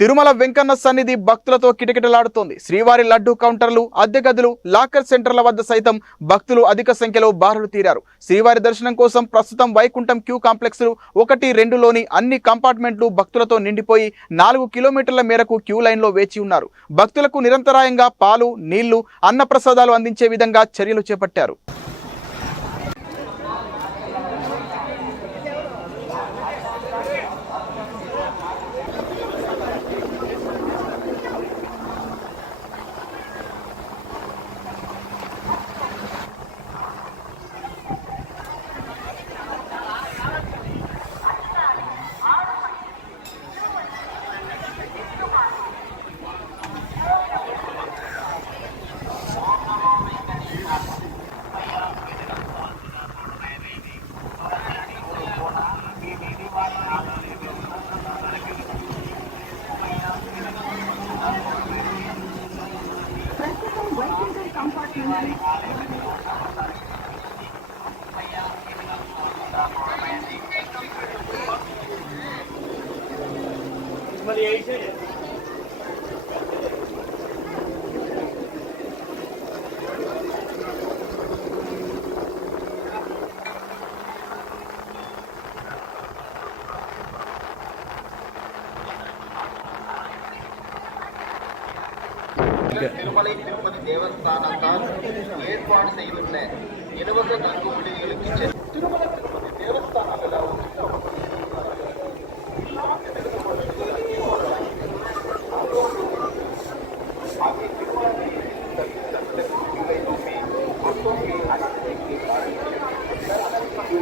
తిరుమల వెంకన్న సన్నిధి భక్తులతో కిటకిటలాడుతోంది. శ్రీవారి లడ్డు కౌంటర్లు, అద్దె గదులు, లాకర్ సెంటర్ల వద్ద సైతం భక్తులు అధిక సంఖ్యలో బారులు తీరారు. శ్రీవారి దర్శనం కోసం ప్రస్తుతం వైకుంఠం క్యూ కాంప్లెక్స్ 1-2లోని అన్ని కంపార్ట్మెంట్లు భక్తులతో నిండిపోయి 4 కిలోమీటర్ల మేరకు క్యూ లైన్లో వేచి ఉన్నారు. భక్తులకు నిరంతరాయంగా పాలు, నీళ్లు, అన్నప్రసాదాలు అందించే విధంగా చర్యలు చేపట్టారు. திருமலை திருப்பதி தேவஸ்தானத்தால் ஏற்பாடு செய்துள்ள இலவச தங்கும் விடுதிகளுக்கு